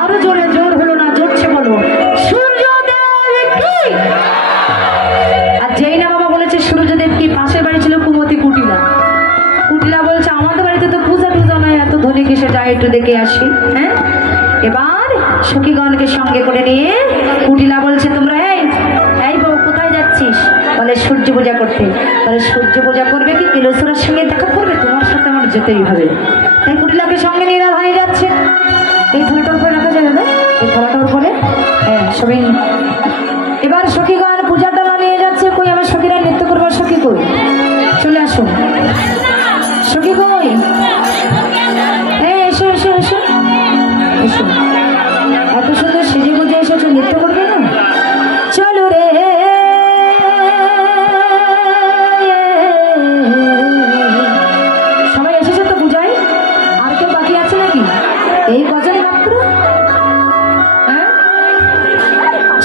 আরো জোরে, জোর হলো না, জোরছে বলো সূর্যদেব কি। আর যেই না বাবা বলেছে সূর্যদেব কি, পাশের বাড়ি ছিল কুমতি কুটিলা। কুটিলা বলছে আমাদের বাড়িতে তো পূজা টুজা নয়, এত ধনী কি, সেটা একটু দেখে আসি। হ্যাঁ, এবার সখীগণকে সঙ্গে করে নিয়ে কুটিলা বলছে তোমরা এই বউ কোথায় যাচ্ছিস? বলে সূর্য পূজা করতে। বলে সূর্য পূজা করবে কি তিলোসরার সঙ্গে দেখা করবে? তোমার সাথে আমার যেতেই হবে। তাই কুটিলাকে সঙ্গে নিয়ে রাধারানী যাচ্ছে। এই থালাটার উপরে রাখা যায় না, এই থালাটার উপরে। হ্যাঁ সবাই এবার সখীগণ পূজার ডালা নিয়ে যাচ্ছে। কই আমার সখীরা নৃত্য করবার, সখী কই? চলে আসুন সখী কই? হ্যাঁ এসো এসো এসো এসো। এত সুন্দর সেজে গুজে এসেছো, নৃত্য করবে না? চলো রে সবাই এসেছে তো পূজায়? আর কেউ বাকি আছে নাকি? এই গজলে মাত্র। হ্যাঁ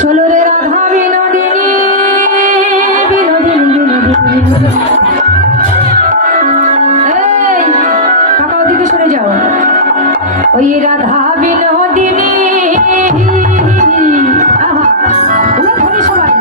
চলো রে রাধা বিনোদিনী বিনোদিনী বিনোদিনী। এই কাকা ওদিকে সরে যাও। ওই রাধা বিনোদিনী। আহা ধরি সবাই।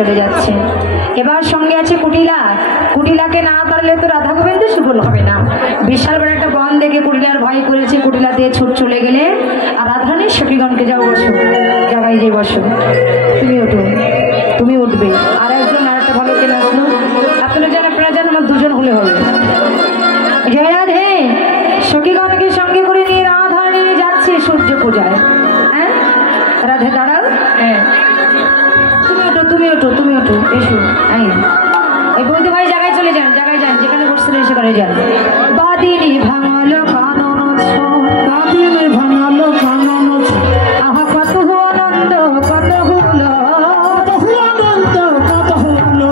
চলে যাচ্ছে। এবার সঙ্গে আছে কুটিলা। কুটিলাকে না পারলে তো রাধা গোবিন্দ সুফল হবে না। বিশাল বড় একটা বন দেখে কুটিলার ভয় করেছে, কুটিলা দিয়ে ছুট চলে গেলে আর রাধারানী সখীগণকে যাও বসো, জায়গায় যে বসো, তুমি ওঠো, তুমি উঠবে। আর একজন আর একটা ভালো কেন আসলো, আপনারা যেন আপনারা যেন আমার দুজন হলে হবে। জয় রাধে। সখীগণকে সঙ্গে করে নিয়ে রাধারানী যাচ্ছে সূর্য পূজায়। হ্যাঁ রাধে দাঁড়াও, হ্যাঁ তুমি ওঠো, তুমি ওঠো, এসো। এই বন্ধু ভাই জায়গায় চলে যান, জায়গায় যান, যেখানে বসছিলেন সেখানে যান। বাদিনী ভাঙালো কানন, বাদিনী ভাঙালো কানন, আহা কত আনন্দ, কত হলো, কত আনন্দ, কত হলো,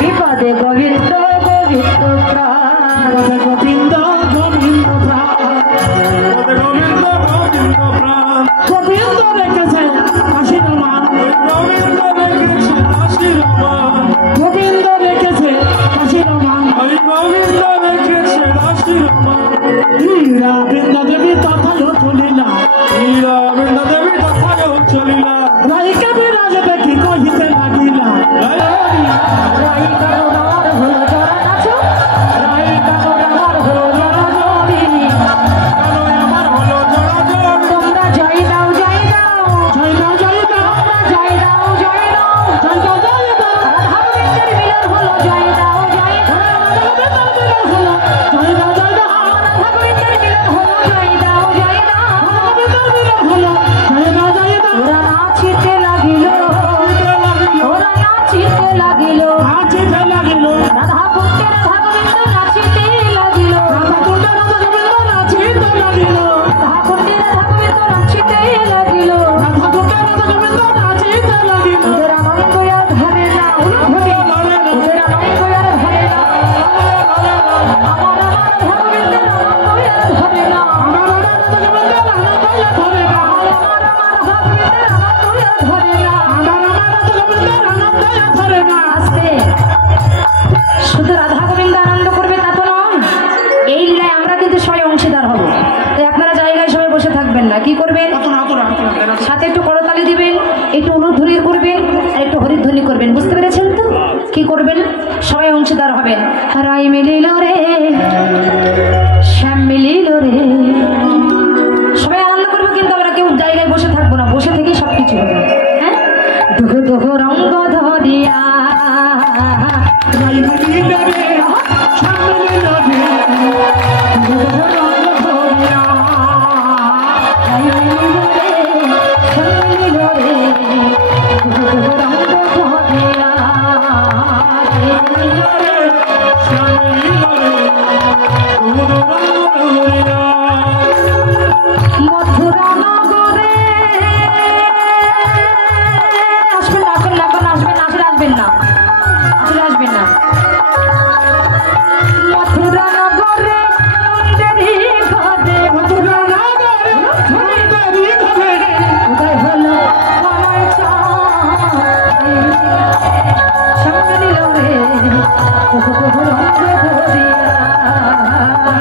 বিপদে গোবিন্দ গোবিন্দ প্রাণ, গোবিন্দ গোবিন্দ প্রাণ, গোবিন্দ গোবিন্দ প্রাণ, গোবিন্দ রেখেছে আশীর্বাদ, গোবিন্দ রেখেছে আশীর্বাদ, গোবিন্দ রেখেছে আশীর্বাদ, গোবিন্দ রেখেছে আশীর্বাদ। হীরা বৃন্দা দেবী তথায় চলিলা, হীরা বৃন্দা দেবী তথায় চলিলা, রাইকা বিরাজ দেখি কহিতে লাগিলা, রাইকা আমার হলো জরা নাচো, রাইকা আমার হলো জরা জড়ি, আমার হলো জরা জড়ি, তোমরা জয় দাও, জয় দাও, জয় দাও, জয় দাও, জয় দাও, জয় দাও, জয় দাও, জয় দাও, রাধা গোবিন্দের মিলন হলো, জয় দাও, জয় দাও, রাধা গোবিন্দের মিলন হলো, জয় দাও, জয় দাও, রাধা গোবিন্দের মিলন হলো, জয় দাও, জয় দাও, রাধা গোবিন্দের মিলন হলো, জয় দাও, জয় দাও। ওরা নাচিতে লাগিল, ওরা নাচিতে লাগিল, নাচিতে লাগিল, রাধা কুণ্ডে রাধা গোবিন্দ নাচিতে লাগিল, রাধা কুণ্ডে রাধা গোবিন্দ নাচিতে লাগিল, রাধা কুণ্ডে রাধা গোবিন্দ নাচিতে লাগিল, রাধা কুণ্ডে রাধা গোবিন্দ নাচিতে লাগিল। ওদের আনন্দ আর ধরে না, ওদের আনন্দ আর ধরে না, আমার রাধা গোবিন্দের আনন্দ আর ধরে না, আমার রাধা গোবিন্দের আনন্দ আর ধরে না, আমার রাধা গোবিন্দের আনন্দ আর ধরে না, আমার রাধা গোবিন্দের আনন্দ আর ধরে না। আস্তে, শুধু রাধা গোবিন্দ আনন্দ করবে তা তো নয়, এই লীলায় আমরা কিন্তু সবাই অংশীদার হব। তাই আপনারা জায়গায় সবাই বসে থাকবেন না, কি করবেন, সাথে একটু করতালি দিবেন, একটু অনুধ্বনি করবেন আর একটু হরিধ্বনি করবেন, বুঝতে পেরেছেন তো? কি করবেন, সবাই অংশীদার হবেন। রাই মিলিল রে, শ্যাম মিলিল রে, সবাই আনন্দ করবো, কিন্তু আমরা কেউ জায়গায় বসে থাকবো না, বসে থেকেই সবকিছু হবে। হ্যাঁ, দুঃখ দুঃখ রঙ্গ ধরিয়া, রাই মিলিল রে, শ্যাম মিলিল রে, দুঃখ রঙ্গ ধরিয়া, রাই মিলিল রে, শ্যাম মিলিল রে, দুঃখ রঙ্গ ধরিয়া, রাই মিলিল রে, শ্যাম মিলিল রে, দুঃখ রঙ্গ ধরিয়া, মথুরা নগরে আসবেন না, আসবেন না, এখন আসবেন না, আসলে আসবেন না, আসলে আসবেন না। মথুরা নগরে মন্দিরি ঘরে, মথুরা নগরে মন্দিরি ঘরে, উদয় হলো আমার সঙ্গে নিল রে, রঙ্গ ধরিয়া,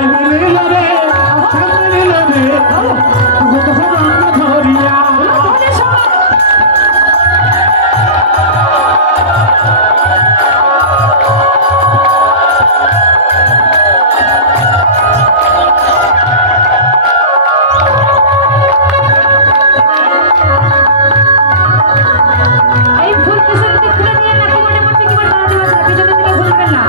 মিলিল রে, সঙ্গে নিল রে, রঙ্গ ধরিয়া। এই ফুল পিছন দিকে খুলে দিয়ে না, কি মনে করছে কি বলে দাঁড়াতে পারছে না, পিছনের দিকে ভুলবেন না,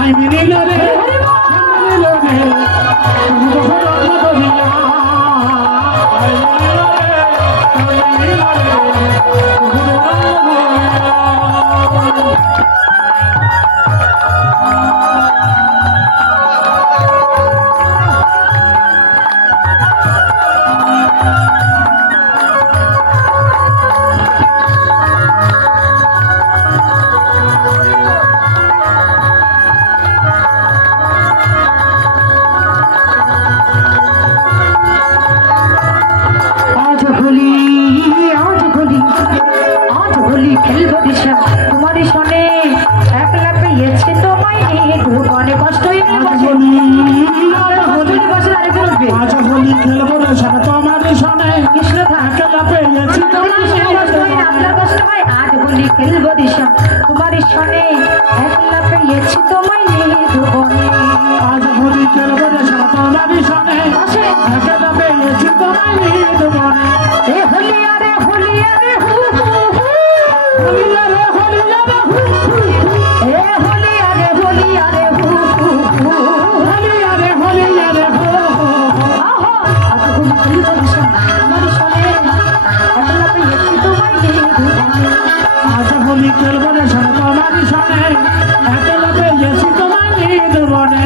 তাই মিলিল রে মিলিল রে তুমি যখন রত্ন করিয়া খেলবো দিশা তোমারই শোনে একলা পেয়েছে তোমায় নিয়ে মনে কষ্টই হোলি খেলবো রে সারা তোমারই শোনে কৃষ্ণ একলা পেয়েছি আপনার কষ্ট হয় আজ হোলি খেলবো দিশা তোমারই শোনে একলা পেয়েছি তোমায় নিয়ে ধুবনে আজ হোলি খেলবো রে সারা তোমারই শোনে একলা পেয়েছি তোমায় নিয়ে ধুবনে এ হোলি আরে হোলি আরে হু হু হু হোলি রে হোলি রে হু হু এ হোলি আরে হু হু হু হোলি রে হু হু আহা আজ হোলি খেলবো দিশা তোমারই শোনে একলা পেয়েছি তোমায় নিয়ে ধুবনে আজ হোলি খেলবো রে সারা তোমারই শোনে একলা পেয়েছি তোমায় নিয়ে ধুবনে